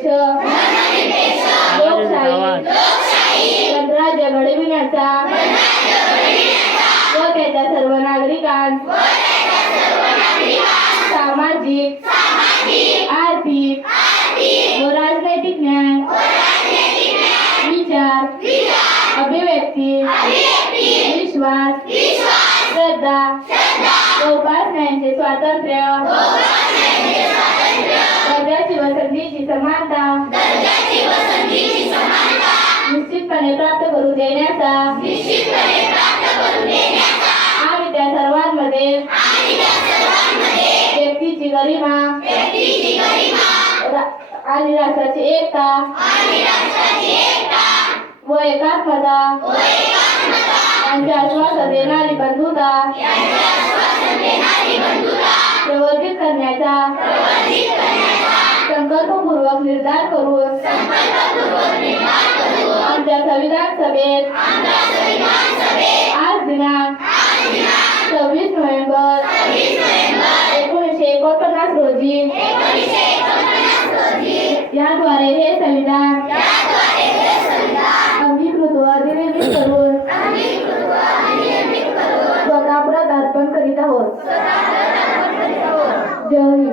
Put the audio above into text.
धर्मनिरपेक्ष लोकशाही गणराज्य घडविण्याचा व त्याच्या सर्व नागरिकांस सामाजिक आर्थिक व राजनैतिक न्याय विचार अभिव्यक्ती विश्वास श्रद्धा व उपासनांचे स्वातंत्र्य दर्जाची व संधीची समानता निश्चितपणे प्राप्त करून देण्याचा आणि त्या सर्वांमध्ये व्यक्तीची गरिमा आणि राष्ट्राची एकता व एकात्मता यांचे आश्वासन देणारी बंधुता प्रवर्धित करण्याचा संकल्पपूर्वक निर्धार करून आमच्या संविधान सभेत आज दिनांक 26 नोव्हेंबर 1949 रोजी याद्वारे हे संविधान अंगीकृत व अधिनियमित करून स्वतःप्रत अर्पण करीत आहोत. जय हिंद.